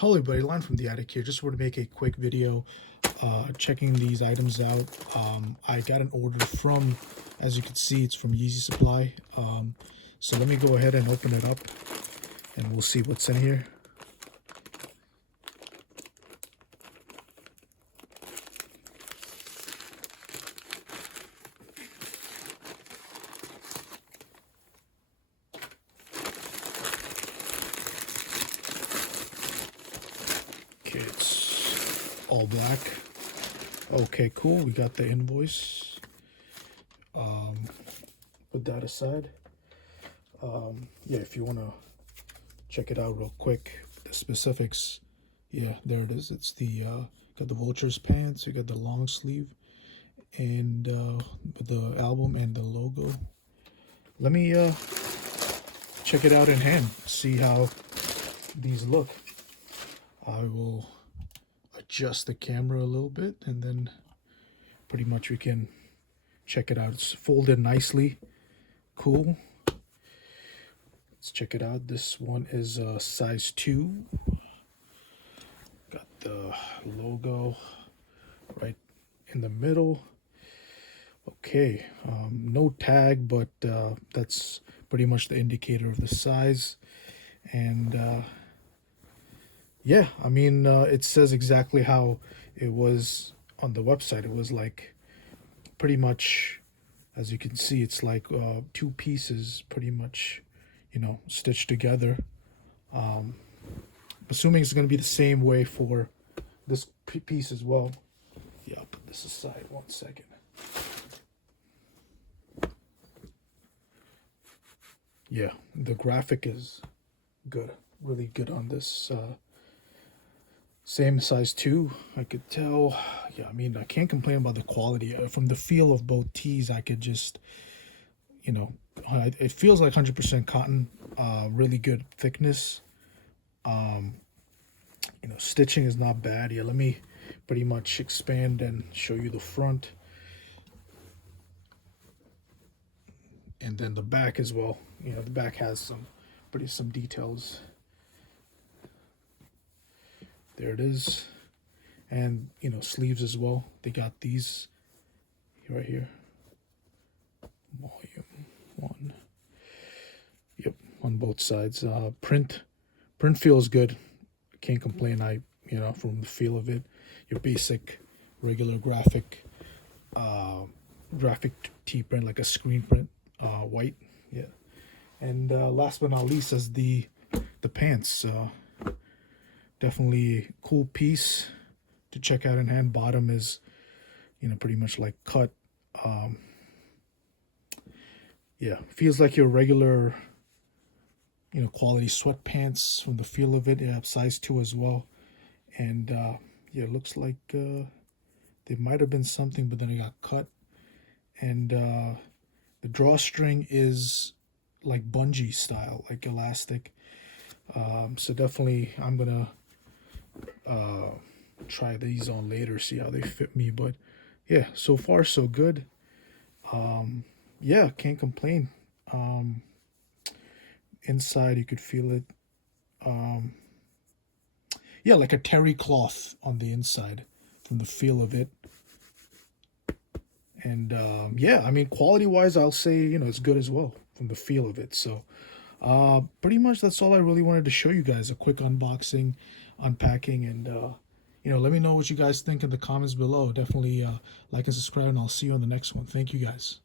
Hello everybody, Line from the Attic here. Just want to make a quick video checking these items out. I got an order from, as you can see, it's from Yeezy Supply. So let me go ahead and open it up and we'll see what's in here. Okay, it's all black. Okay, cool. We got the invoice. Put that aside. Yeah, if you want to check it out real quick, the specifics. Yeah, there it is. It's the got the Vultures pants. You got the long sleeve, and the album and the logo. Let me check it out in hand. See how these look. I will adjust the camera a little bit and then pretty much we can check it out. It's folded nicely. Cool. Let's check it out. This one is size 2. Got the logo right in the middle. Okay, no tag, but that's pretty much the indicator of the size. And yeah, I mean, it says exactly how it was on the website. It was like pretty much, as you can see, it's like 2 pieces pretty much, you know, stitched together. Assuming it's going to be the same way for this piece as well. Yeah, I'll put this aside 1 second. Yeah, the graphic is good, really good on this. Same size 2, I could tell. Yeah, I mean, I can't complain about the quality. From the feel of both tees, I could just, you know, it feels like 100% cotton. Really good thickness. You know, stitching is not bad. Yeah, let me pretty much expand and show you the front. And then the back as well. You know, the back has some details. There it is. And, you know, sleeves as well. They got these right here. Volume 1. Yep, on both sides. Print feels good. Can't complain. You know, from the feel of it, your basic regular graphic tee print, like a screen print, white. Yeah. And last but not least is the pants. Definitely cool piece to check out in hand. Bottom is, you know, pretty much like cut. Yeah, feels like your regular, you know, quality sweatpants from the feel of it. Yeah, size 2 as well. And yeah, it looks like there might have been something, but then it got cut. And the drawstring is like bungee style, like elastic. So definitely I'm gonna try these on later, see how they fit me. But yeah, so far so good. Yeah, can't complain. Inside you could feel it. Yeah, like a terry cloth on the inside from the feel of it. And yeah, I mean, quality wise, I'll say, you know, it's good as well from the feel of it. So pretty much that's all I really wanted to show you guys. A quick unboxing, unpacking, and you know, let me know what you guys think in the comments below. Definitely like and subscribe, and I'll see you on the next one. Thank you guys.